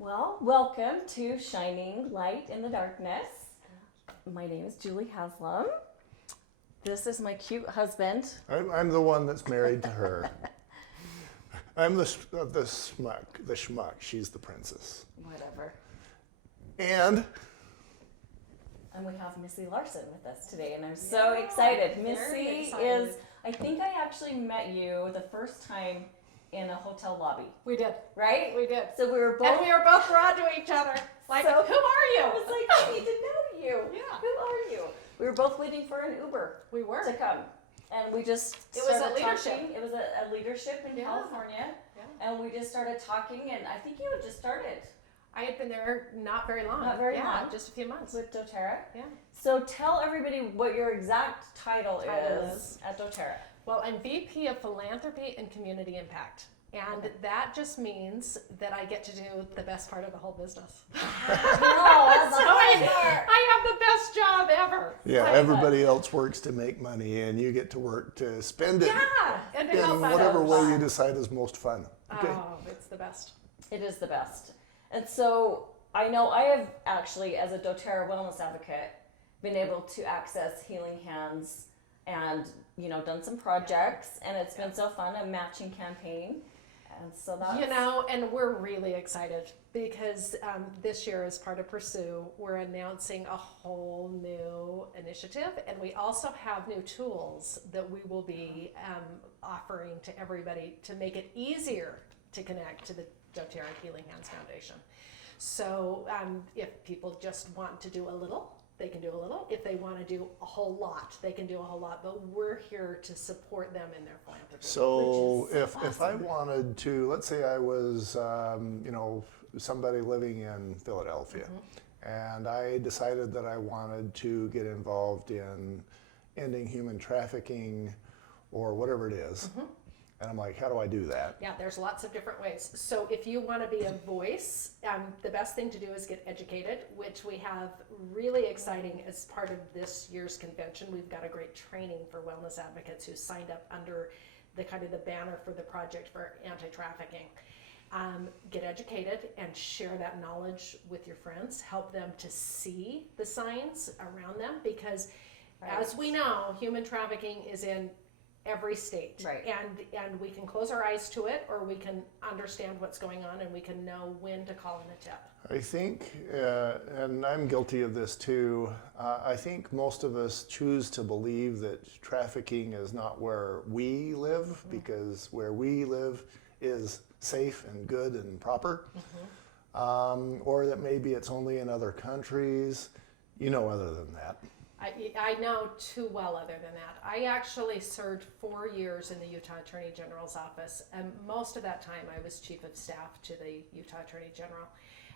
Well, welcome to Shining Light in the Darkness. My name is Julie Haslam. This is my cute husband. I'm the one that's married to her. I'm the schmuck. She's the princess. Whatever. And we have Missy Larsen with us today, and I'm so excited. Missy is, I think I actually met you the first time in a hotel lobby. We did. Right? We did. So we were both... And we were both drawn to each other. Like, so, who are you? I was like, I need to know you. Yeah. Who are you? We were both waiting for an Uber. We were. To come. And we just It was started a leadership. talking. It was a leadership in California. Yeah. And we just started talking, and I think you had just started. I had been there not very long. Not very long. Just a few months. With Doterra. Yeah. So tell everybody what your exact title is at Doterra. Well, I'm VP of Philanthropy and Community Impact. And that just means that I get to do the best part of the whole business. I have the best job ever. yeah, everybody else works to make money, and you get to work to spend it And to in help whatever others. way you decide is most fun. Okay. Oh, it's the best. It is the best. And so I know I have actually, as a doTERRA wellness advocate, been able to access Healing Hands and, done some projects, and it's been so fun, a matching campaign. And so that's... And we're really excited because this year, as part of Pursue, we're announcing a whole new initiative, and we also have new tools that we will be offering to everybody to make it easier to connect to the doTERRA Healing Hands Foundation. So if people just want to do a little, they can do a little. If they want to do a whole lot, they can do a whole lot. But we're here to support them in their philanthropy. So if I awesome. wanted to, let's say I was, somebody living in Philadelphia, and I decided that I wanted to get involved in ending human trafficking or whatever it is. And I'm like, how do I do that? Yeah, there's lots of different ways. So if you want to be a voice, the best thing to do is get educated, which we have really exciting as part of this year's convention. We've got a great training for wellness advocates who signed up under the kind of the banner for the Project for Anti-Trafficking. Get educated and share that knowledge with your friends. Help them to see the signs around them because, as we know, human trafficking is in every state, right? And we can close our eyes to it, or we can understand what's going on, and we can know when to call in a tip. I think, and I'm guilty of this too, I think most of us choose to believe that trafficking is not where we live, because where we live is safe and good and proper, or that maybe it's only in other countries, other than that. I know too well other than that. I actually served 4 years in the Utah Attorney General's office, and most of that time I was Chief of Staff to the Utah Attorney General.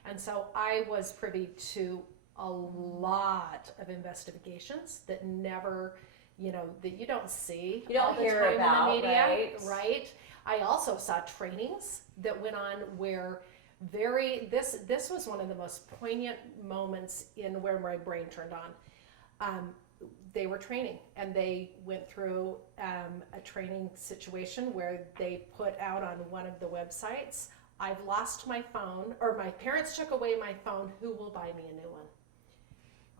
And so I was privy to a lot of investigations that never, that you don't see. You don't all the hear time about, in the media, right? I also saw trainings that went on where this was one of the most poignant moments in where my brain turned on. They were training, and they went through a training situation where they put out on one of the websites, I've lost my phone, or my parents took away my phone, who will buy me a new one?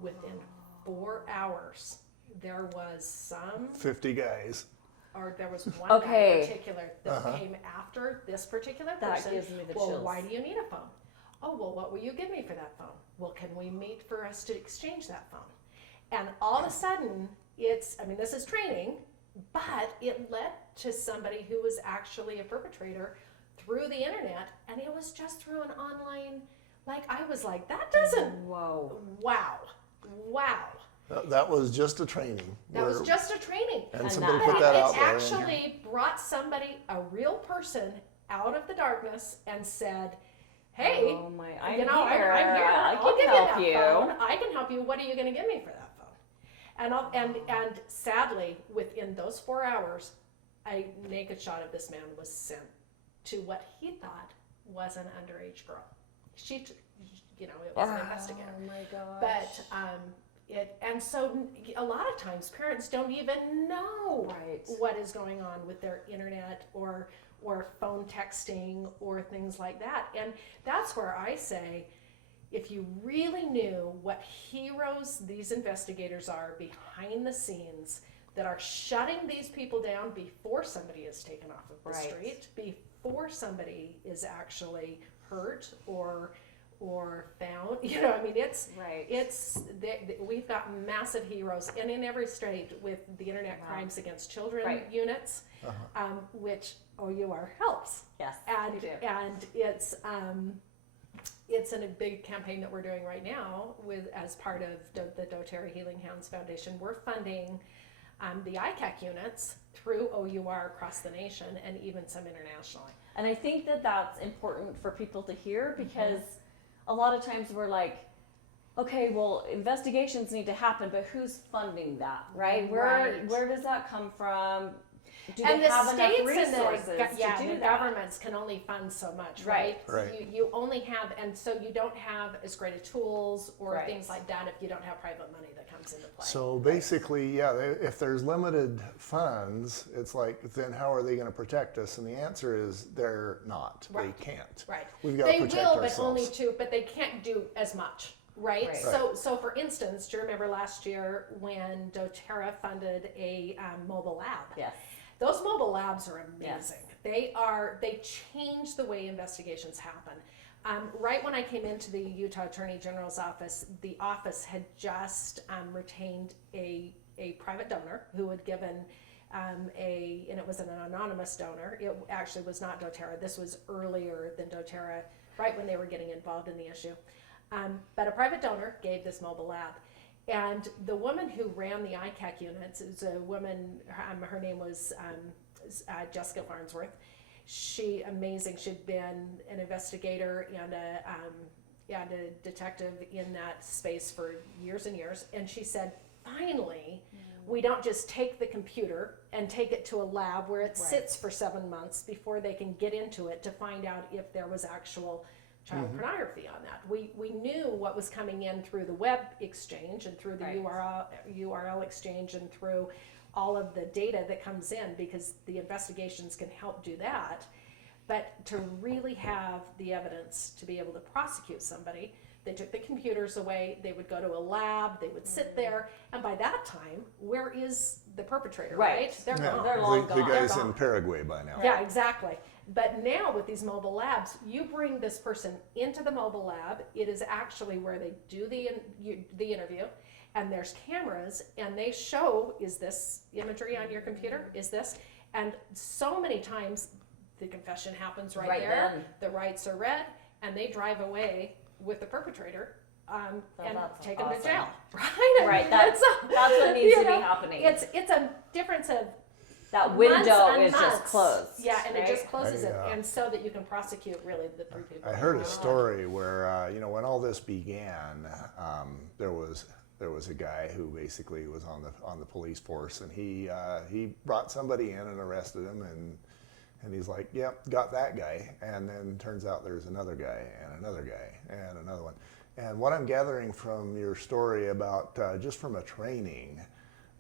Within 4 hours, there was some 50 guys. Or there was one guy in particular that came after this particular person. That gives me the chills. chills. Why do you need a phone? Oh, well, what will you give me for that phone? Well, can we meet for us to exchange that phone? And all of a sudden, this is training, but it led to somebody who was actually a perpetrator through the internet, and it was just through an online, I was like, that doesn't, wow. That was just a training. That was just a training. And somebody put that out there. It actually brought somebody, a real person, out of the darkness and said, hey, I'm here. I can give help you you. that phone. I can help you. What are you going to give me for that phone? And sadly, within those 4 hours, a naked shot of this man was sent to what he thought was an underage girl. It was an investigator. Oh my gosh. But and so a lot of times parents don't even know what is going on with their internet or or phone texting or things like that. And that's where I say, if you really knew what heroes these investigators are behind the scenes that are shutting these people down before somebody is taken off of the Right. street, before somebody is actually hurt or found, I mean, Right. we've got massive heroes, and in every state with the Internet Wow. Crimes Against Children Right. units, which OUR helps. Yes. And we do. It's in a big campaign that we're doing right now as part of the Doterra Healing Hands Foundation. We're funding the ICAC units through OUR across the nation and even some internationally. And I think that that's important for people to hear, because a lot of times we're like, okay, well, investigations need to happen, but who's funding that, right? Right. Where does that come from? Do And they the have enough states resources and to do the that? governments can only fund so much, right? Right. So you only have, and so you don't have as great of tools or Right. things like that if you don't have private money that comes into play. So basically, yeah, if there's limited funds, it's like, then how are they going to protect us? And the answer is they're not. Right. They can't. Right. We've got to They protect will, ourselves. but they can't do as much, right? Right. So for instance, do you remember last year when Doterra funded a mobile lab? Yes. Those mobile labs are amazing. Yes. They change the way investigations happen. Right when I came into the Utah Attorney General's office, the office had just retained a private donor who had given and it was an anonymous donor. It actually was not Doterra. This was earlier than Doterra, right when they were getting involved in the issue. But a private donor gave this mobile lab. And the woman who ran the ICAC units is a woman, her name was Jessica Farnsworth. Amazing. She'd been an investigator and a detective in that space for years and years. And she said, finally, we don't just take the computer and take it to a lab where it sits for 7 months before they can get into it to find out if there was actual child pornography on that. We knew what was coming in through the web exchange and through the URL exchange and through all of the data that comes in, because the investigations can help do that. But to really have the evidence to be able to prosecute somebody, they took the computers away, they would go to a lab, they would sit there, and by that time, where is the perpetrator, right? They're gone. They're long the gone. guy's They're in gone. Paraguay by now. Yeah, exactly. But now with these mobile labs, you bring this person into the mobile lab. It is actually where they do the interview, and there's cameras, and they show, is this imagery on your computer? Is this? And so many times the confession happens right there. then. The rights are read, and they drive away with the perpetrator and that's take them to awesome. jail. Right? Right, that's what needs to be happening. It's a difference of That window months is and just months. closed. Yeah, and it right? just closes it, I, and so that you can prosecute really the three people. I heard a story where when all this began, there was a guy who basically was on the police force, and he brought somebody in and arrested him, and he's like, yep, got that guy, and then turns out there's another guy and another guy and another one. And what I'm gathering from your story about just from a training,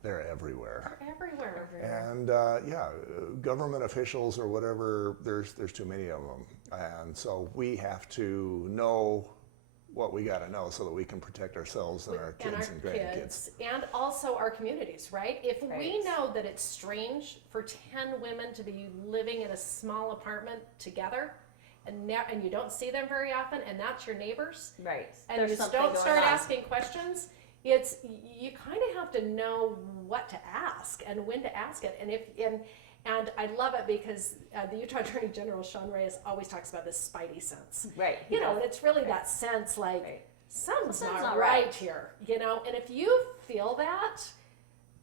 they're everywhere. They're everywhere. And government officials or whatever, there's too many of them. And so we have to know what we got to know so that we can protect ourselves and our kids and grandkids. And also our communities, right? If we Right. know that it's strange for 10 women to be living in a small apartment together, and you don't see them very often, and that's your neighbors, Right. and There's you something don't going start on. asking questions, you kind of have to know what to ask and when to ask it. And I love it because the Utah Attorney General, Sean Reyes, always talks about this spidey sense. Right. And it's really that sense like, Right. something's Something's not not right right. here, and if you feel that,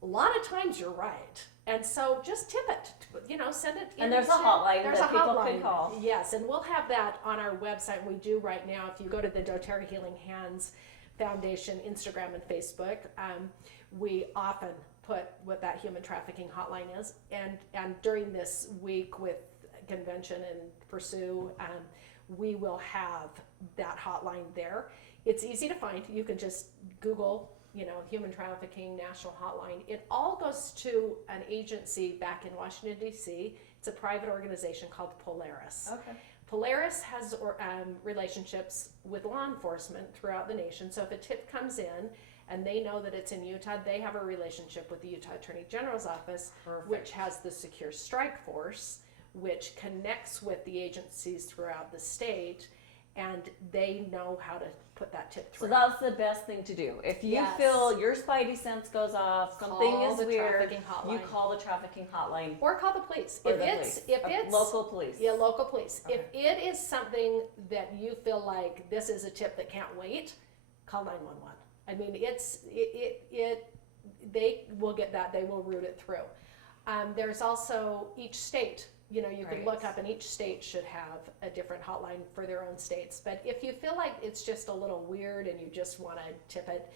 a lot of times you're right. And so just tip it, send it in. And there's a hotline there's that a people hotline. can call. Yes, and we'll have that on our website. We do right now. If you go to the Doterra Healing Hands Foundation Instagram and Facebook, we often put what that human trafficking hotline is. And during this week with Convention and Pursue, we will have that hotline there. It's easy to find. You can just Google human trafficking national hotline. It all goes to an agency back in Washington, D.C. It's a private organization called Polaris. Okay. Polaris has relationships with law enforcement throughout the nation. So if a tip comes in and they know that it's in Utah, they have a relationship with the Utah Attorney General's office, Perfect. which has the Secure Strike Force, which connects with the agencies throughout the state, and they know how to put that tip So through. that's the best thing to do. If you Yes. feel your spidey sense goes off, something Call is the weird, trafficking hotline. you call the trafficking hotline. Or call the police. Or If the it's police. Local police. Yeah, local police. Okay. If it is something that you feel like this is a tip that can't wait, call 911. I mean, they will get that. They will route it through. There's also each state. You can Right. look up, and each state should have a different hotline for their own states. But if you feel like it's just a little weird and you just want to tip it,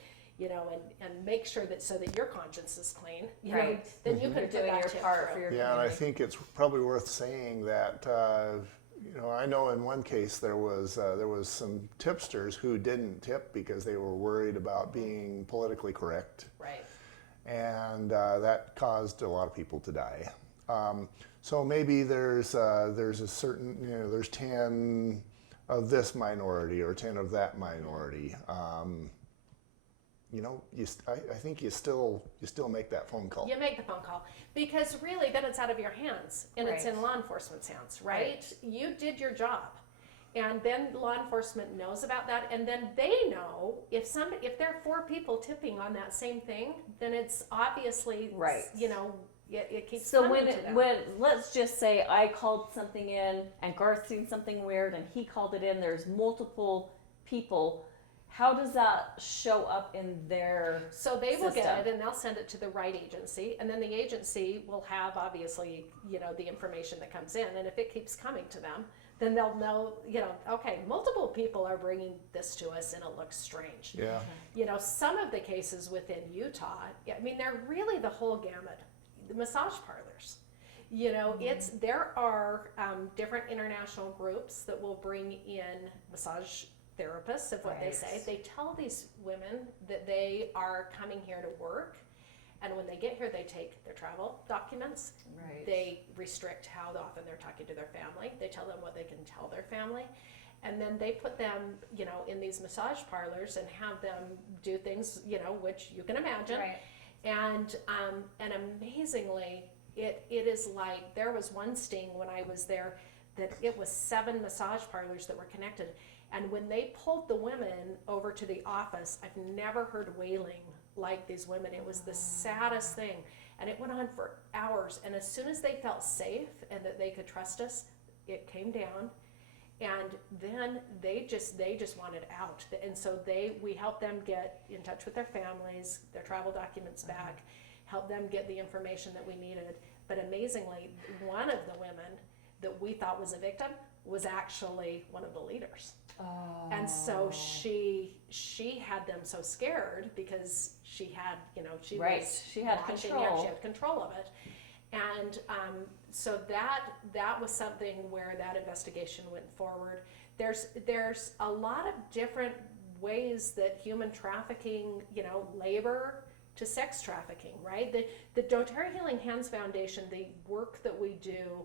and make sure that so that your conscience is clean, Right. then you You're can put doing that your tip part through. for your Yeah, and I community. think it's probably worth saying that I know in one case there was some tipsters who didn't tip because they were worried about being politically correct, Right. and that caused a lot of people to die. So maybe there's a certain there's 10 of this minority or 10 of that minority. I think you still make that phone call. You make the phone call because really then it's out of your hands and it's Right. in law enforcement's hands, right? You did your job. And then law enforcement knows about that, and then they know if there are 4 people tipping on that same thing, then it's obviously Right. It keeps So coming when to them. let's just say I called something in and Garth seen something weird and he called it in, there's multiple people. How does that show up in their So they will system? get it and they'll send it to the right agency, and then the agency will have obviously the information that comes in, and if it keeps coming to them, then they'll know okay, multiple people are bringing this to us and it looks strange. Yeah. Some of the cases within Utah, I mean, they're really the whole gamut. The massage parlors, there are different international groups that will bring in massage therapists of what they Right. say. They tell these women that they are coming here to work, and when they get here, they take their travel documents. Right. They restrict how often they're talking to their family. They tell them what they can tell their family. And then they put them, in these massage parlors and have them do things, which you can imagine. Right. And amazingly, it is like, there was one sting when I was there that it was 7 massage parlors that were connected. And when they pulled the women over to the office, I've never heard wailing like these women. It was the saddest thing. And it went on for hours. And as soon as they felt safe and that they could trust us, it came down. And then they just wanted out. And so we helped them get in touch with their families, their travel documents back, helped them get the information that we needed. But amazingly, one of the women that we thought was a victim was actually one of the leaders. Oh. And so she had them so scared because she had, she Right. was She had watching, control. Yeah, she had control of it. And so that was something where that investigation went forward. There's a lot of different ways that human trafficking, labor to sex trafficking, right? The Doterra Healing Hands Foundation, the work that we do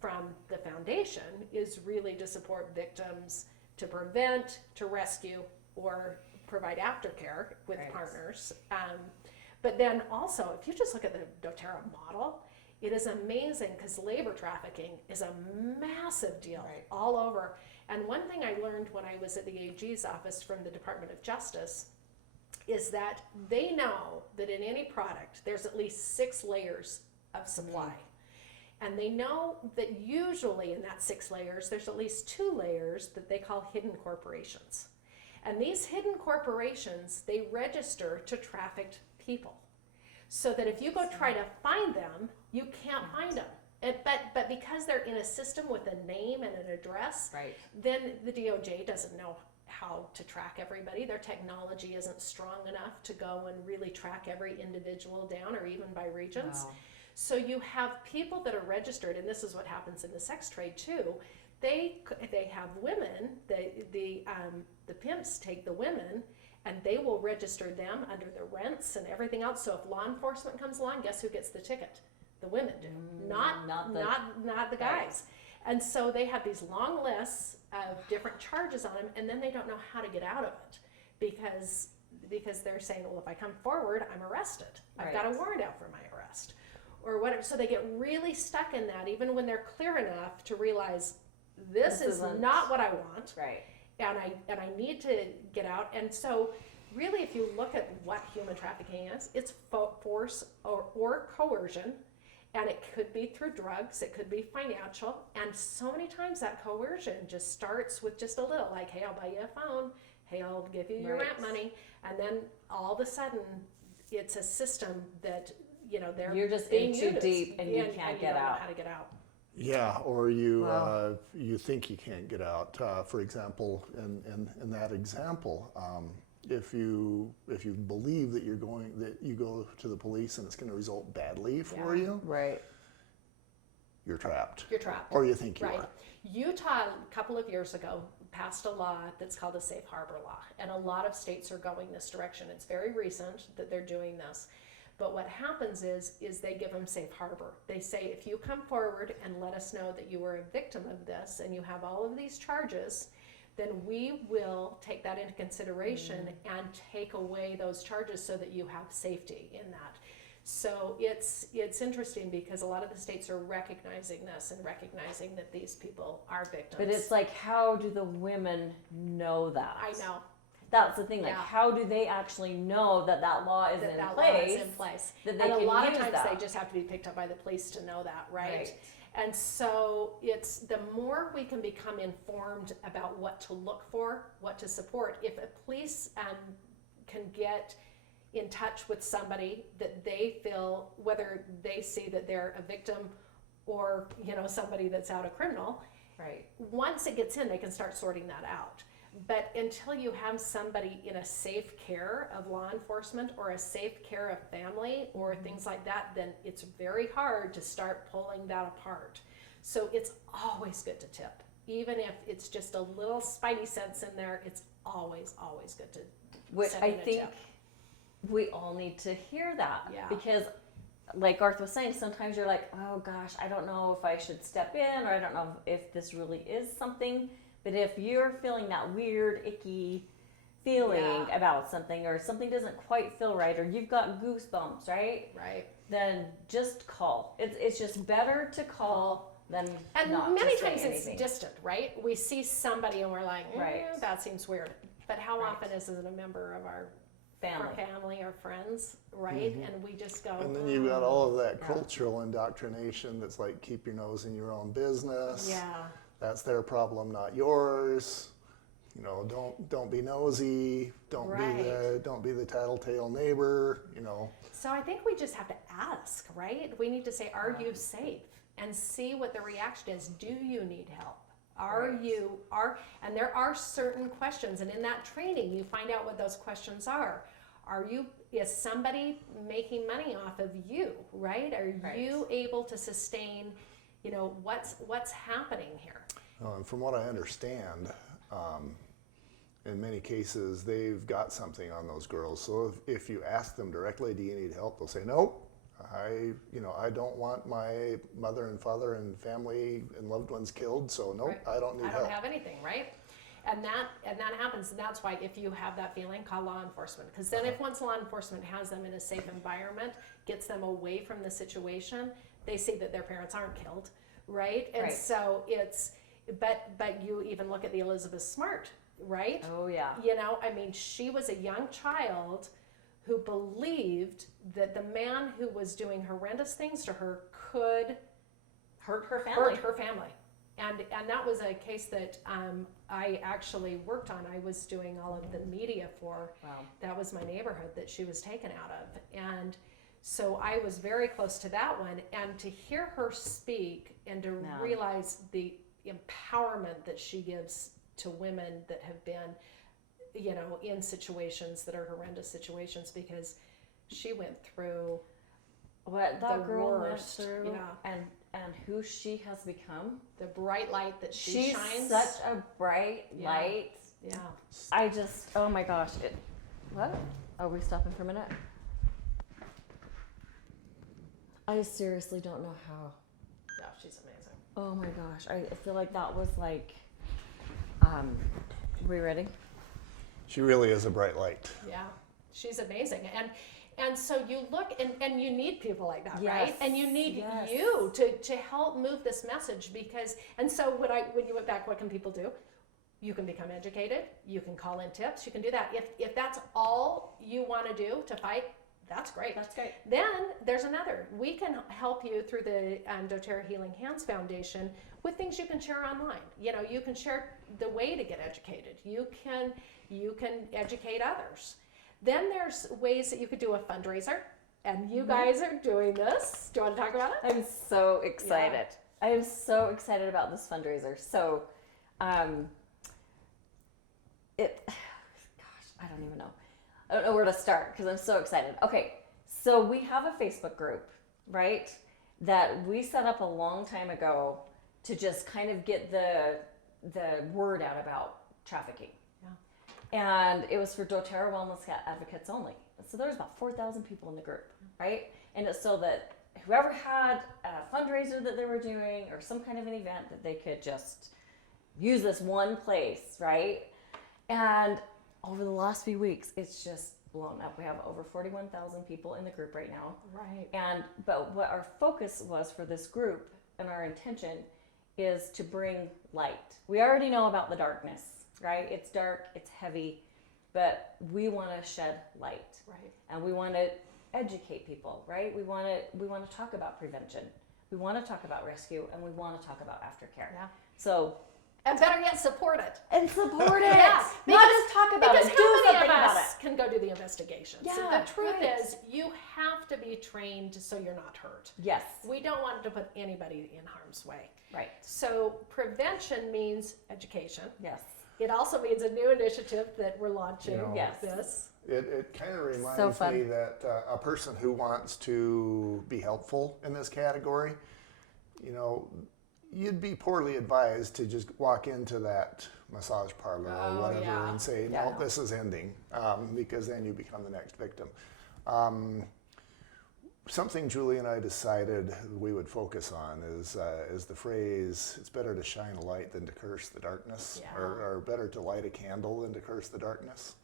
from the foundation is really to support victims, to prevent, to rescue, or provide aftercare with Right. partners. But then also, if you just look at the Doterra model, it is amazing because labor trafficking is a massive deal Right. all over. And one thing I learned when I was at the AG's office from the Department of Justice is that they know that in any product, there's at least 6 layers of supply. And they know that usually in that 6 layers, there's at least 2 layers that they call hidden corporations. And these hidden corporations, they register to trafficked people. So that if you go try to find them, you can't find them. But because they're in a system with a name and an address, Right. then the DOJ doesn't know how to track everybody. Their technology isn't strong enough to go and really track every individual down, or even by regions. Wow. So you have people that are registered, and this is what happens in the sex trade too. They have women. The pimps take the women, and they will register them under the rents and everything else. So if law enforcement comes along, guess who gets the ticket? The women do, not the guys. And so they have these long lists of different charges on them, and then they don't know how to get out of it because they're saying, well, if I come forward, I'm arrested. I've got a warrant out for my arrest or whatever. So they get really stuck in that, even when they're clear enough to realize this is not what I want. Right. And I need to get out. And so really, if you look at what human trafficking is, it's force or coercion. And it could be through drugs, it could be financial, and so many times that coercion just starts with just a little, like, hey, I'll buy you a phone, hey, I'll give you your rent money, and then all of a sudden, it's a system that, you're just in too deep and you can't get out. Know how to get out. Yeah, or you you think you can't get out. For example, in that example, if you believe that you go to the police and it's going to result badly for you, right, you're trapped. You're trapped. Or you think you are. Utah, a couple of years ago, passed a law that's called the Safe Harbor Law, and a lot of states are going this direction. It's very recent that they're doing this. But what happens is they give them safe harbor. They say, if you come forward and let us know that you were a victim of this and you have all of these charges, then we will take that into consideration and take away those charges so that you have safety in that. So it's interesting because a lot of the states are recognizing this and recognizing that these people are victims. but it's like, how do the women know that? I know. That's the thing. Like, how do they actually know that law is in place? Law is in place. That they and a can lot use of times that. they just have to be picked up by the police to know that, right? And so it's the more we can become informed about what to look for, what to support. If a police can get in touch with somebody that they feel, whether they see that they're a victim or somebody that's out a criminal, Right. once it gets in, they can start sorting that out. But until you have somebody in a safe care of law enforcement or a safe care of family or things like that, then it's very hard to start pulling that apart. So it's always good to tip. Even if it's just a little spidey sense in there, it's always good to Which send I in a think tip. we all need to hear that. Yeah. Because like Garth was saying, sometimes you're like, oh gosh, I don't know if I should step in, or I don't know if this really is something. But if you're feeling that weird, icky feeling about something, or something doesn't quite feel right, or you've got goosebumps, right? Right. Then just call. It's just better to call than And not many to say times anything. it's distant, right? We see somebody and we're like, Right. that seems weird. But how Right. often is it a member of our family. family or friends, right? And we just go. And then you've got all of that cultural indoctrination that's like, keep your nose in your own business. Yeah. That's their problem, not yours. Don't be nosy. Don't be the tattletale neighbor. So I think we just have to ask, right? We need to say, are you safe? And see what the reaction is. Do you need help? And there are certain questions, and in that training you find out what those questions are. Is somebody making money off of you, right? Are you able to sustain, what's happening here? And from what I understand, in many cases they've got something on those girls. So if you ask them directly, do you need help? They'll say, nope. I don't want my mother and father and family and loved ones killed, so nope, Right. I don't need help. I don't have anything, right? And that happens, and that's why if you have that feeling, call law enforcement. Because then if once law enforcement has them in a safe environment, gets them away from the situation, they see that their parents aren't killed, right? And so but you even look at the Elizabeth Smart, right? Oh yeah. She was a young child who believed that the man who was doing horrendous things to her could Hurt her family. And that was a case that I actually worked on. I was doing all of the media for. Wow. That was my neighborhood that she was taken out of. And so I was very close to that one. And to hear her speak and to realize the empowerment that she gives to women that have been, in situations that are horrendous situations, because she went through What that the girl worst, went through, yeah. and who she has become. the bright light that she She's shines. such a bright Yeah. light. Yeah. I just, oh my gosh, What? Are we stopping for a minute? I seriously don't know how. Yeah, she's amazing. Oh my gosh. I feel like that was like, we ready? She really is a bright light. Yeah, she's amazing. And so you look, and you need people like that, right? Yes, And you need yes. you to help move this message, because, and so when you went back, what can people do? You can become educated, you can call in tips, you can do that. If that's all you want to do to fight, that's great. That's great. Then there's another. We can help you through the Doterra Healing Hands Foundation with things you can share online. You know, you can share the way to get educated. You can educate others. Then there's ways that you could do a fundraiser, and you guys are doing this. Do you want to talk about it? I'm so excited. I am so excited about this fundraiser. So, I don't even know. I don't know where to start because I'm so excited. Okay, so we have a Facebook group, right, that we set up a long time ago to just kind of get the word out about trafficking. Yeah. And it was for doTERRA Wellness Advocates only. So there was about 4,000 people in the group, right? And it's so that whoever had a fundraiser that they were doing or some kind of an event that they could just use this one place, right? And over the last few weeks, it's just blown up. We have over 41,000 people in the group right now. Right. But what our focus was for this group and our intention is to bring light. We already know about the darkness, right? It's dark, it's heavy, but we want to shed light. Right. And we want to educate people, right? We want to talk about prevention. We want to talk about rescue, and we want to talk about aftercare. Yeah. So. And better yet, support it. And support it. Yeah, Not just talk about it. Because Do how many something of about it. us can go do the investigation? So Yeah, the truth right. is, you have to be trained so you're not hurt. Yes. We don't want to put anybody in harm's way. Right. So prevention means education. Yes. It also means a new initiative that we're launching. You know, Yes. This. It kind of reminds So fun. me that a person who wants to be helpful in this category, you know, you'd be poorly advised to just walk into that massage parlor or whatever yeah. and say, no, Yeah. this is ending, because then you become the next victim. Something Julie and I decided we would focus on is the phrase, it's better to shine a light than to curse the darkness, Yeah. or better to light a candle than to curse the darkness.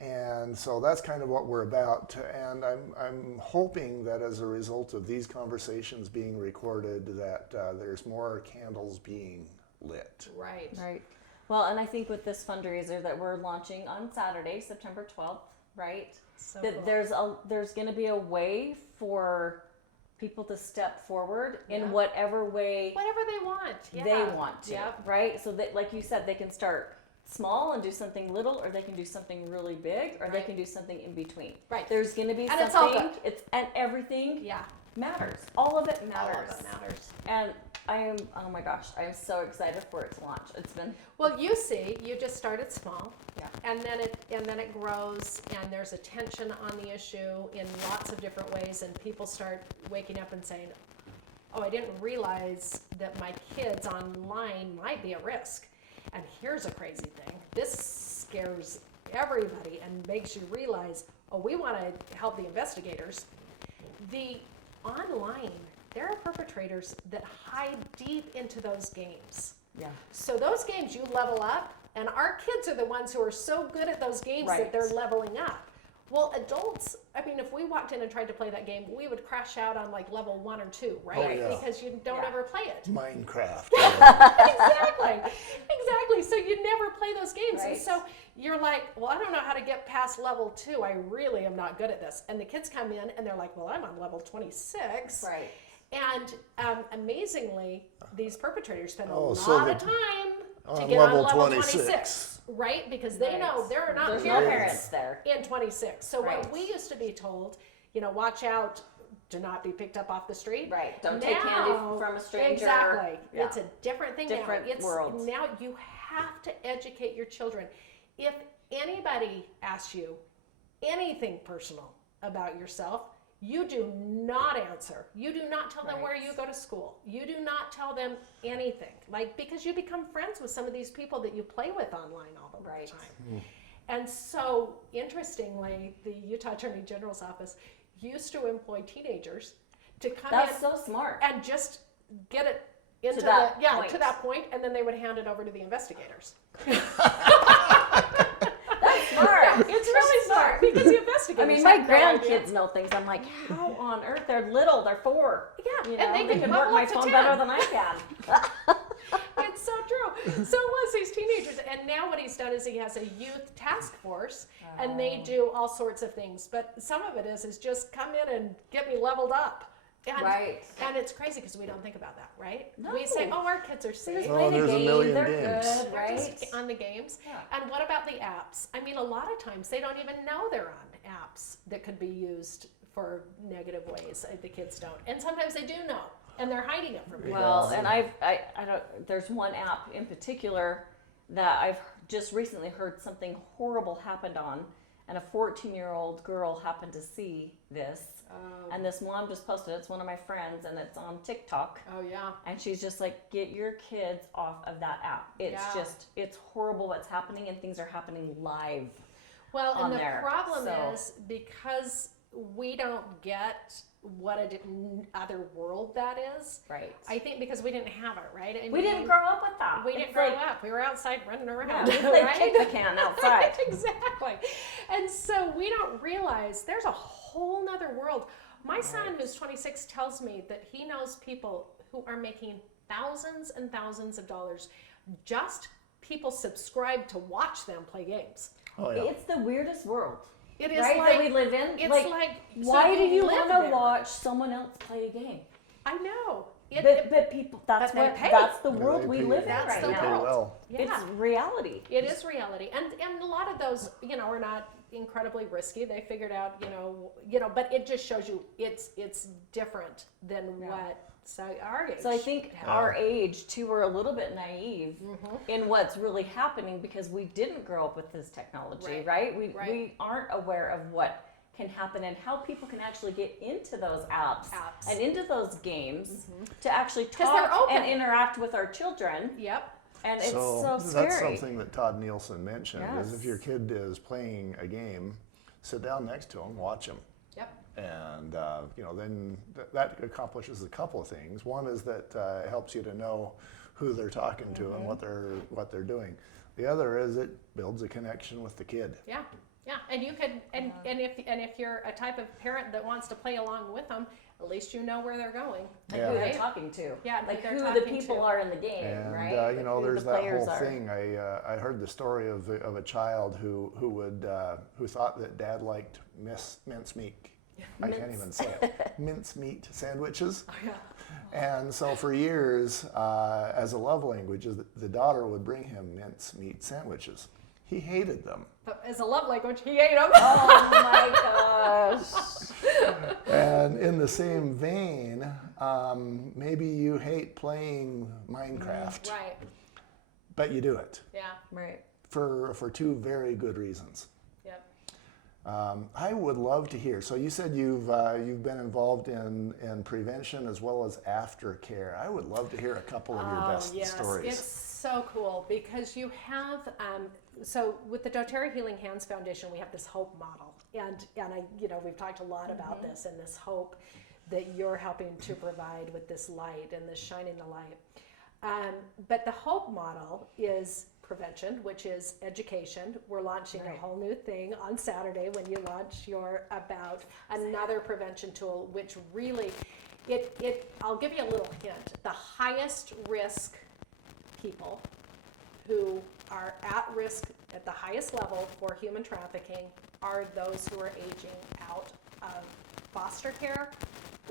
And so that's kind of what we're about. And I'm hoping that as a result of these conversations being recorded, that there's more candles being lit. Right. Right. Well, and I think with this fundraiser that we're launching on Saturday, September 12th, right? So That cool. there's going to be a way for people to step forward Yeah. in whatever way Whatever they want. Yeah. they want to, Yep. right? So that, like you said, they can start small and do something little, or they can do something really big, or they Right. can do something in between. Right. There's going to be And it's all something. good. And everything Yeah. matters. All of it All matters. of it matters. And I am, oh my gosh, I am so excited for it to launch. It's been, Well, you see, you just started small, yeah. and then it grows, and there's attention on the issue in lots of different ways, and people start waking up and saying, "Oh, I didn't realize that my kids online might be at risk." And here's a crazy thing: this scares everybody and makes you realize, "Oh, we want to help the investigators." The online, there are perpetrators that hide deep into those games. Yeah. So those games you level up, and our kids are the ones who are so good at those games that Right. they're leveling up. Well, adults, I mean, if we walked in and tried to play that game, we would crash out on like level 1 or 2, right? Oh, yeah. Because you don't Yeah. ever play it. Minecraft. Exactly. So you never play those games. And Right. so you're like, well, I don't know how to get past level 2. I really am not good at this. And the kids come in and they're like, well, I'm on level 26. Right. And amazingly, these perpetrators spend a Oh, lot so of the- time to on get on level level 26. 26, right? Because they know Right. there are not There's no parents parents there. in 26. So Right. what we used to be told, watch out, do not be picked up off the street. Right. Don't take candy from a stranger. Exactly. Yeah. It's a different thing Different now. It's world. now you have to educate your children. If anybody asks you anything personal about yourself, you do not answer. You do not tell them Right. where you go to school. You do not tell them anything. Because you become friends with some of these people that you play with online all the Right. time. And so, interestingly, the Utah Attorney General's office used to employ teenagers to come That's in so smart. and just get it into To that to that point, and then they would hand it over to the investigators. That's smart. Yeah, it's really smart because the investigators. I mean, my have no idea. grandkids know things. I'm like, how on earth? They're little. They're 4. Yeah, You know, and they can work level my up to phone 10. better than I can. It's so true. So was these teenagers, and now what he's done is he has a youth task force, and they do all sorts of things. But some of it is just come in and get me leveled up. And, Right. And it's crazy because we don't think about that, right? No. We say, oh, our kids are They safe. just Oh, play the there's a game. million They're games. good, They're right? just on the games. Yeah. And what about the apps? I mean, a lot of times they don't even know they're on apps that could be used for negative ways. The kids don't. And sometimes they do know, and they're hiding it from people. Well, and I don't. There's one app in particular that I've just recently heard something horrible happened on, and a 14-year-old girl happened to see this, and this mom just posted. It's one of my friends, and it's on TikTok. Oh, yeah. And she's just like, get your kids off of that app. It's Yeah. it's horrible what's happening, and things are happening live. Well, on and the there, problem so- is because we don't get what other world that is. Right. I think because we didn't have it, right? I We mean, didn't grow up with that. We It's didn't grow like, up. We were outside running Yeah, around, we played right? kick the can outside. Exactly. And so we don't realize there's a whole nother world. My son, who's 26, tells me that he knows people who are making thousands and thousands of dollars. Just people subscribe to watch them play games. Oh, yeah. It's the weirdest world. It is Right, like that we live in. It's Like, like so why do you live want to there. watch someone else play a game? I know. But people, that's but they what pay. that's the Yeah, world they we pay- live in That's right the They now. pay world. well. Yeah. It's reality. It is reality, and a lot of those, are not incredibly risky. They figured out, but it just shows you it's different than what our age. So I think our age too, we're a little bit naive in what's really happening because we didn't grow up with this technology, right? We aren't aware of what can happen and how people can actually get into those apps. And into those games to actually 'Cause they're talk and open. interact with our children. Yep. And it's so that's scary. something that Todd Nielsen mentioned is if Yes. your kid is playing a game, sit down next to him, watch him. Yep. And then that accomplishes a couple of things. One is that it helps you to know who they're talking to and what they're doing. The other is it builds a connection with the kid. Yeah. Yeah. And you could and if you're a type of parent that wants to play along with them, at least you know where they're going. Like Yeah. who they're Right? talking to. Yeah, and like who who they're the talking people to. are in the game, And right? you Like know, who there's the that players whole are. thing. I heard the story of a child who thought that dad liked mincemeat. I can't even say it. Mincemeat sandwiches. Oh, yeah. And so for years, as a love language, the daughter would bring him mincemeat sandwiches. He hated them. But as a love language, he ate them. Oh my gosh. And in the same vein, maybe you hate playing Minecraft, Right. but you do it Yeah. Right. for two very good reasons. Yep. I would love to hear. So you said you've been involved in prevention as well as aftercare. I would love to hear a couple of your best stories. It's so cool because you have so with the Doterra Healing Hands Foundation, we have this hope model, and I we've talked a lot about this and this hope that you're helping to provide with this light and this shining the light. But the hope model is prevention, which is education. We're launching a whole new thing on Saturday when you launch about another prevention tool, which really, I'll give you a little hint. The highest risk people who are at risk at the highest level for human trafficking are those who are aging out of foster care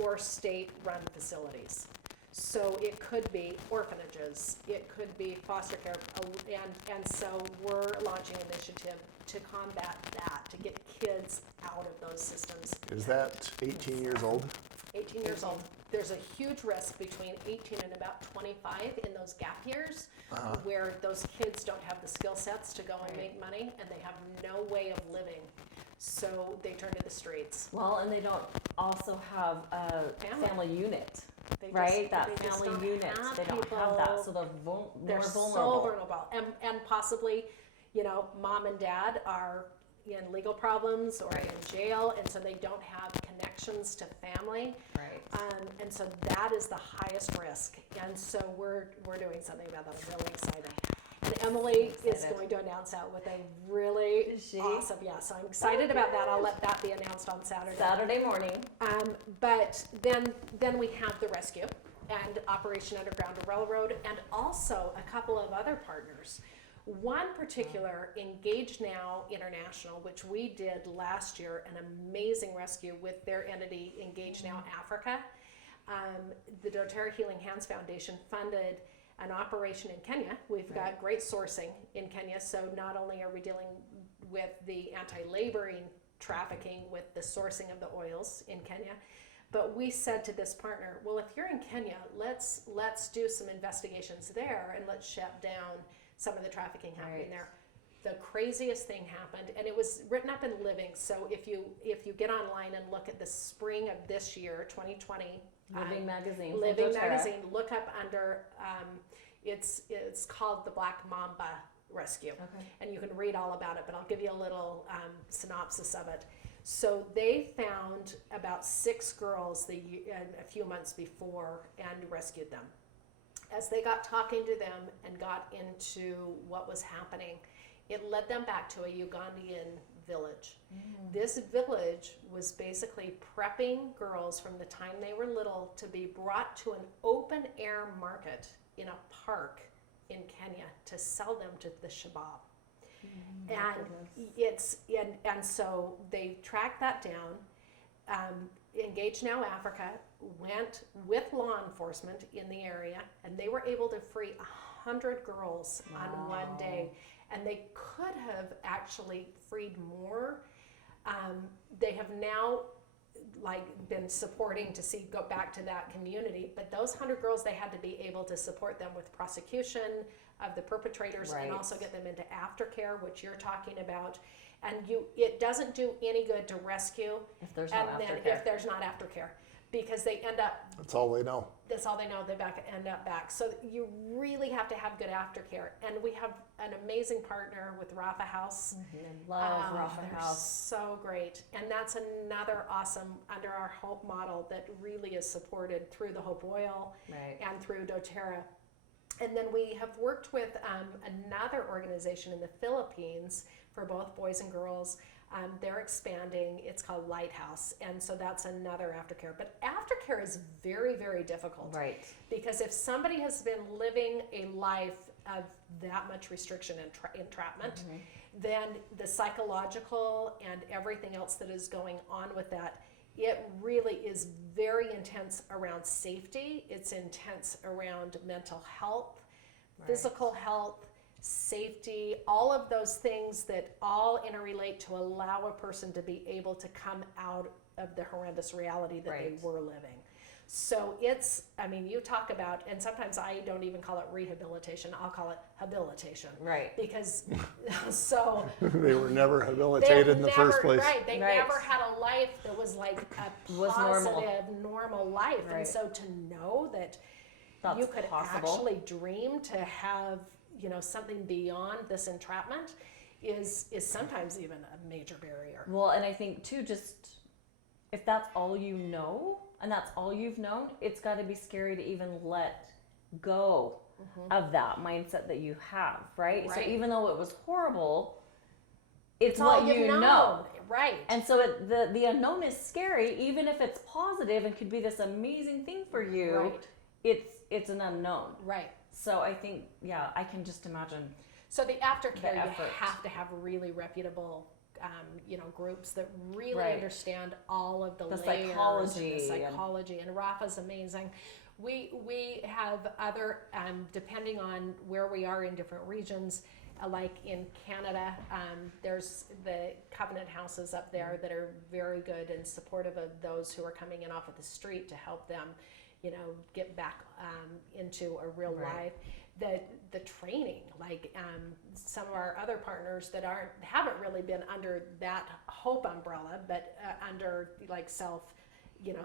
or state-run facilities. So it could be orphanages, it could be foster care, and so we're launching an initiative to combat that, to get kids out of those systems. Is that 18 years old? 18 years old. There's a huge risk between 18 and about 25 in those gap years where those kids don't have the skill sets to go and make money and they have no way of living. So they turn to the streets. Well, and they don't also have a family unit, They just- right? That they just family don't unit, have they don't have that, so they're They're more so vulnerable. vulnerable, and possibly, mom and dad are in legal problems or in jail, and so they don't have connections to family. Right. And so that is the highest risk. And so we're doing something about that. I'm really excited. And Emily is going to announce that with a really awesome, so I'm excited about that. I'll let that be announced on Saturday morning. But then we have the rescue and Operation Underground Railroad, and also a couple of other partners. One particular, Engage Now International, which we did last year, an amazing rescue with their entity, Engage Now Africa. The Doterra Healing Hands Foundation funded an operation in Kenya. We've got great sourcing in Kenya, so not only are we dealing with the anti-laboring trafficking with the sourcing of the oils in Kenya, but we said to this partner, well, if you're in Kenya, let's do some investigations there, and let's shut down some of the trafficking happening there. The craziest thing happened, and it was written up in Living. So if you get online and look at the spring of this year, 2020, Living Magazine. Living Magazine, look up under, it's called the Black Mamba Rescue. Okay. And you can read all about it, but I'll give you a little synopsis of it. So they found about 6 girls a few months before and rescued them. As they got talking to them and got into what was happening, it led them back to a Ugandan village. This village was basically prepping girls from the time they were little to be brought to an open air market in a park in Kenya to sell them to the Shabab. And so they tracked that down. Engage Now Africa went with law enforcement in the area, and they were able to free 100 girls on one day. And they could have actually freed more. They have now been supporting to go back to that community, but those 100 girls, they had to be able to support them with prosecution of the perpetrators and also get them into aftercare, which you're talking about. And it doesn't do any good to rescue if there's not aftercare, because they end up. That's all they know. That's all they know. They end up back. So you really have to have good aftercare. And we have an amazing partner with Rafa House. Love Rafa House. So great. And that's another awesome under our Hope model that really is supported through the Hope Oil and through Doterra. And then we have worked with another organization in the Philippines for both boys and girls. They're expanding. It's called Lighthouse, and so that's another aftercare. But aftercare is very, very difficult, because if somebody has been living a life of that much restriction and entrapment, then the psychological and everything else that is going on with that, it really is very intense around safety. It's intense around mental health, physical health, safety, all of those things that all interrelate to allow a person to be able to come out of the horrendous reality that they were living. So it's, you talk about, and sometimes I don't even call it rehabilitation, I'll call it habilitation. Because, they were never habilitated in the first place. They never had a life that was like a positive, normal life. And so to know that you could actually dream to have something beyond this entrapment is sometimes even a major barrier. Well, and I think too, just if that's all you know and that's all you've known, it's got to be scary to even let go of that mindset that you have, right? So even though it was horrible, it's all you know. And so the unknown is scary, even if it's positive and could be this amazing thing for you. It's an unknown. So I think, I can just imagine. So the aftercare, you have to have really reputable, groups that really understand all of the layers psychology. And the psychology. And Rafa's amazing. We have other, depending on where we are in different regions, like in Canada, there's the Covenant houses up there that are very good and supportive of those who are coming in off of the street to help them get back into a real life. The training, some of our other partners that haven't really been under that Hope umbrella, but under self,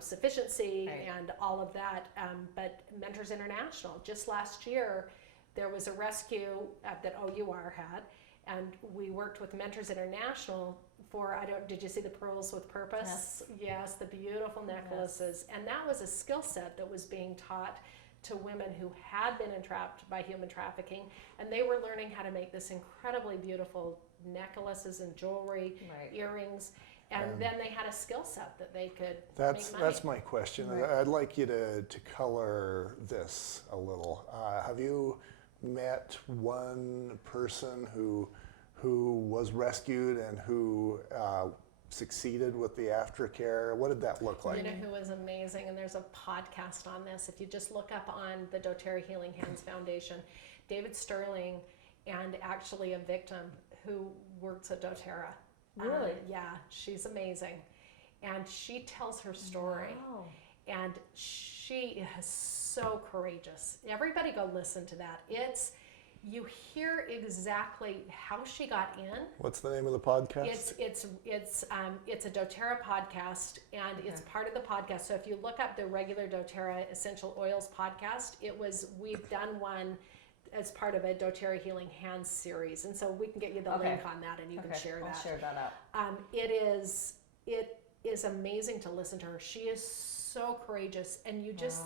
sufficiency and all of that. But Mentors International, just last year, there was a rescue that OUR had, And we worked with Mentors International for, did you see the Pearls with Purpose? Yes, the beautiful necklaces. Yes. And that was a skill set that was being taught to women who had been entrapped by human trafficking, and they were learning how to make this incredibly beautiful necklaces and jewelry, earrings, and then they had a skill set that they could make money. That's my question. I'd like you to color this a little. Have you met one person who was rescued and who succeeded with the aftercare? What did that look like? You know who was amazing, and there's a podcast on this. If you just look up on the Doterra Healing Hands Foundation, David Sterling, and actually a victim who works at Doterra. Really? Yeah, she's amazing. And she tells her story. Wow. And she is so courageous. Everybody go listen to that. You hear exactly how she got in. What's the name of the podcast? It's a Doterra podcast, and it's part of the podcast. So if you look up the regular Doterra Essential Oils podcast, we've done one as part of a Doterra Healing Hands series, and so we can get you the link on that, and you can share that. I'll share that out. It is amazing to listen to her. She is so courageous, and you just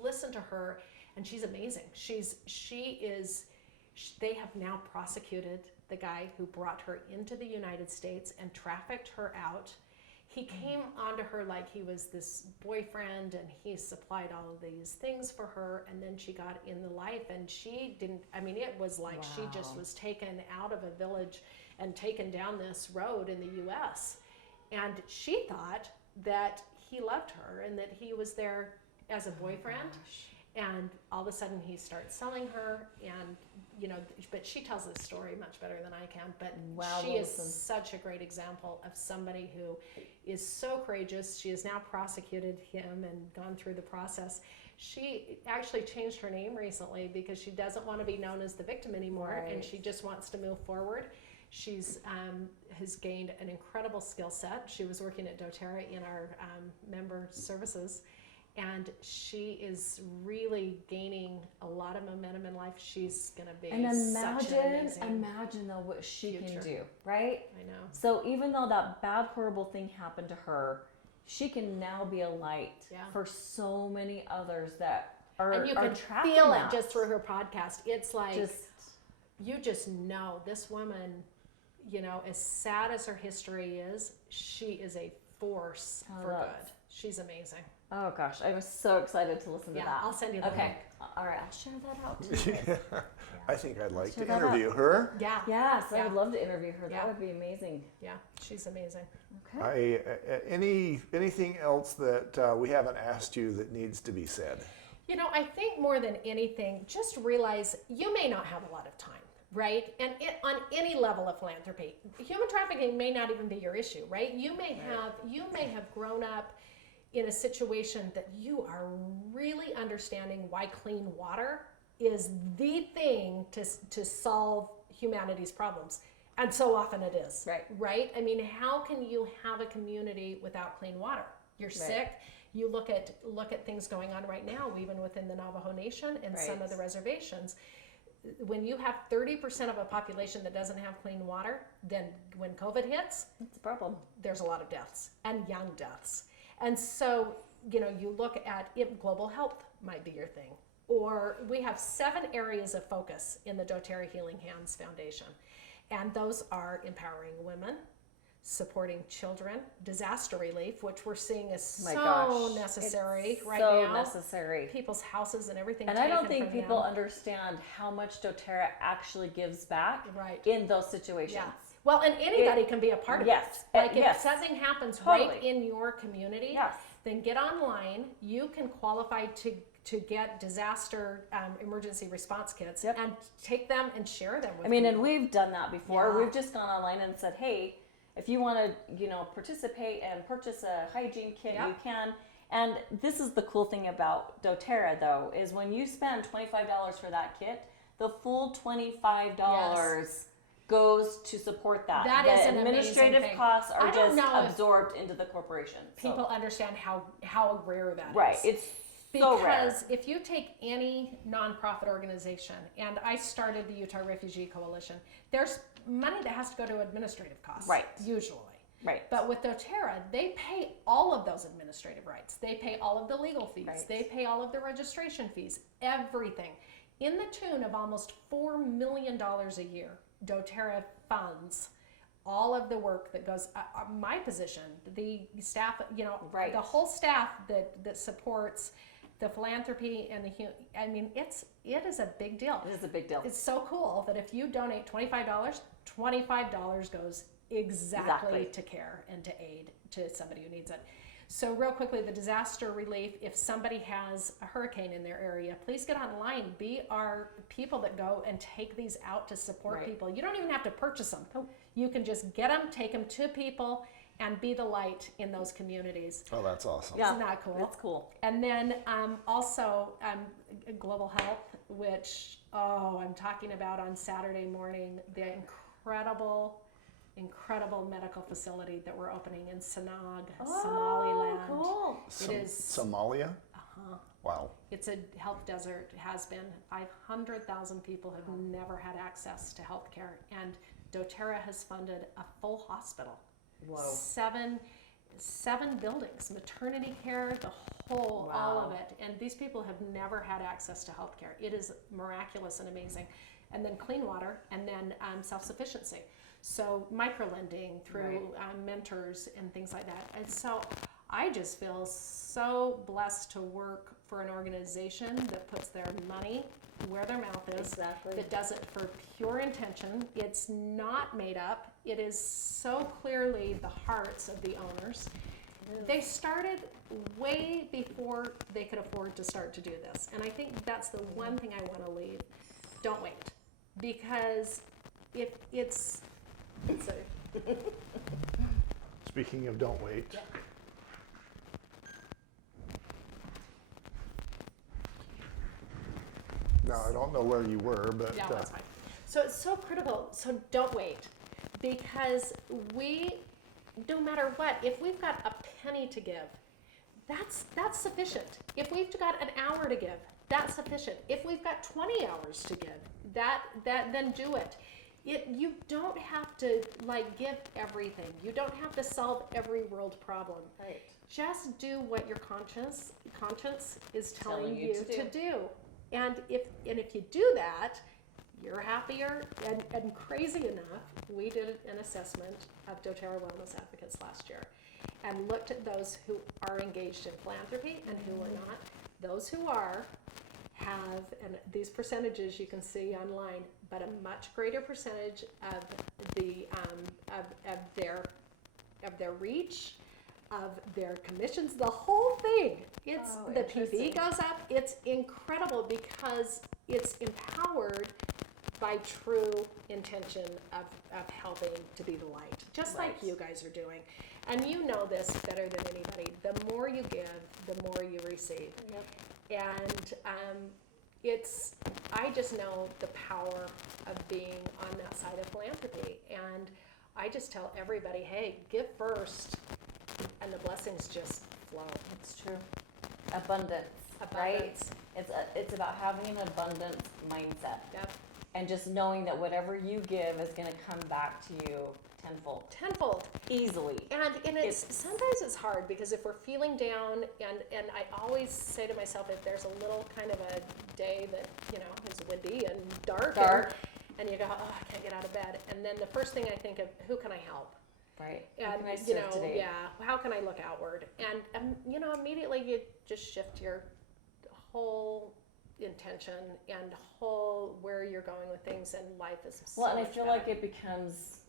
listen to her, and she's amazing. They have now prosecuted the guy who brought her into the United States and trafficked her out. He came onto her like he was this boyfriend, and he supplied all of these things for her, and then she got in the life, and she didn't, it was like she just was taken out of a village and taken down this road in the US. And she thought that he loved her and that he was there as a boyfriend. And all of a sudden he starts selling her, and but she tells this story much better than I can. But she is such a great example of somebody who is so courageous. She has now prosecuted him and gone through the process. She actually changed her name recently because she doesn't want to be known as the victim anymore, and she just wants to move forward. She's has gained an incredible skill set. She was working at Doterra in our member services. And she is really gaining a lot of momentum in life. She's going to be such an amazing imagine though what she can do, right? I know. So even though that bad, horrible thing happened to her, she can now be a light for so many others that are and you can trapped feel in it that. just through her podcast. It's like you just know this woman, as sad as her history is, she is a force for good. She's amazing. Oh gosh, I was so excited to listen to that. I'll send you the link. All right, I'll share that out too. I think I'd like to interview her. Yeah. Yes, I would love to interview her. That would be amazing. Yeah, she's amazing. Okay. Anything else that we haven't asked you that needs to be said? I think more than anything, just realize you may not have a lot of time. Right? And on any level of philanthropy, human trafficking may not even be your issue, right? You may have grown up in a situation that you are really understanding why clean water is the thing to solve humanity's problems. And so often it is. Right? How can you have a community without clean water? You're sick. You look at things going on right now, even within the Navajo Nation and some of the reservations. When you have 30% of a population that doesn't have clean water, then when COVID hits, it's a problem. There's a lot of deaths, and young deaths. And so, you look at it, global health might be your thing. Or we have 7 areas of focus in the Doterra Healing Hands Foundation. And those are empowering women, supporting children, disaster relief, which we're seeing is necessary right now. So necessary. People's houses and everything. And I don't think people understand how much Doterra actually gives back in those situations. Yeah. Well, and anybody can be a part of it. Like if something happens right in your community, then get online. You can qualify to get disaster emergency response kits and take them and share them with people. And we've done that before. We've just gone online and said, hey, if you want to, participate and purchase a hygiene kit, you can. And this is the cool thing about Doterra, though, is when you spend $25 for that kit, the full $25 goes to support that. That is an administrative amazing costs thing. are just absorbed into the corporation. People understand how rare that is. Right. It's So rare. Because if you take any nonprofit organization, and I started the Utah Refugee Coalition, there's money that has to go to administrative costs, Right. usually. Right. But with Doterra, they pay all of those administrative rights. They pay all of the legal fees. Right. They pay all of the registration fees, everything. In the tune of almost $4 million a year, Doterra funds all of the work that goes, my position, the staff, Right. the whole staff that supports the philanthropy and it is a big deal. It is a big deal. It's so cool that if you donate $25, $25 goes exactly to care and to aid to somebody who needs it. So real quickly, the disaster relief, if somebody has a hurricane in their area, please get online. Be our people that go and take these out to support Right. people. You don't even have to purchase them. You can just get them, take them to people, and be the light in those communities. Oh, that's awesome. Yeah. Isn't that cool? It's cool. And then also global health, which, I'm talking about on Saturday morning, the incredible medical facility that we're opening in Sanag, Somaliland. Cool. It is, Somalia? Wow. it's a health desert, has been. 500,000 people have never had access to health care, and Doterra has funded a full hospital. Whoa. Seven buildings, maternity care, the whole, all of Wow. it. And these people have never had access to health care. It is miraculous and amazing. And then clean water, and then self-sufficiency. So microlending through mentors and things like that. And so I just feel so blessed to work for an organization that puts their money where their mouth is. Exactly. That does it for pure intention. It's not made up. It is so clearly the hearts of the owners. They started way before they could afford to start to do this. And I think that's the one thing I want to leave. Don't wait. Because if it's a, Speaking of don't wait. Yeah. Now, I don't know where you were, but yeah, that's fine. So it's so critical. So don't wait. Because no matter what, if we've got a penny to give, that's sufficient. If we've got an hour to give, that's sufficient. If we've got 20 hours to give, then do it. You don't have to give everything. You don't have to solve every world problem. Right. Just do what your conscience is telling you to do. And if you do that, you're happier. And crazy enough, we did an assessment of Doterra Wellness Advocates last year and looked at those who are engaged in philanthropy and who are not. Those who are have, and these percentages you can see online, but a much greater percentage of the of their reach, of their commissions, the whole thing. It's the PV goes up. It's incredible because it's empowered by true intention of helping to be the light, just like you guys are doing. And you know this better than anybody. The more you give, the more you receive. Yep. And I just know the power of being on that side of philanthropy. And I just tell everybody, hey, give first, and the blessings just flow. It's true. Abundance. Right? It's about having an abundance mindset. Yep. And just knowing that whatever you give is going to come back to you tenfold. Tenfold. Easily. And it's sometimes it's hard because if we're feeling down, and I always say to myself, if there's a little kind of a day that is windy and dark. And you go, oh, I can't get out of bed, and then the first thing I think of, who can I help? Right. And How can I serve today? how can I look outward? And immediately you just shift your whole intention and whole where you're going with things, and life is so Well, and I much feel better. like it becomes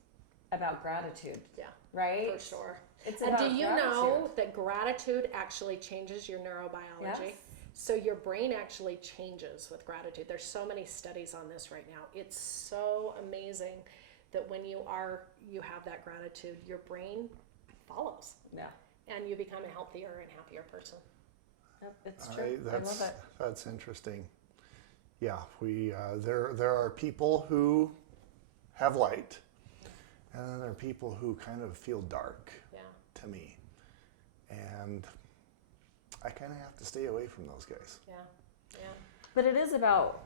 about gratitude. Yeah. Right? For sure. It's And about do you gratitude. know that gratitude actually changes your neurobiology? Yes. So your brain actually changes with gratitude. There's so many studies on this right now. It's so amazing that when you have that gratitude, your brain follows. Yeah. And you become a healthier and happier person. Yep, it's true. I love it. That's interesting. Yeah, there are people who have light, and then there are people who kind of feel dark Yeah. to me. And I kind of have to stay away from those guys. Yeah. Yeah. But it is about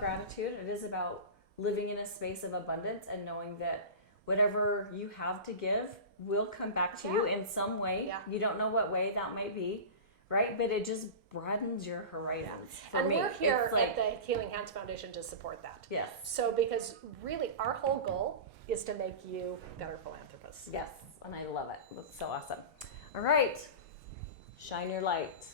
gratitude. It is about living in a space of abundance and knowing that whatever you have to give will come back to you in some way. Yeah. You don't know what way that may be, right? But it just broadens your horizons. For And me, we're here it's like, at the Healing Hands Foundation to support that. yes, So because really our whole goal is to make you better philanthropists. yes, and I love it. That's so awesome. All right, shine your light.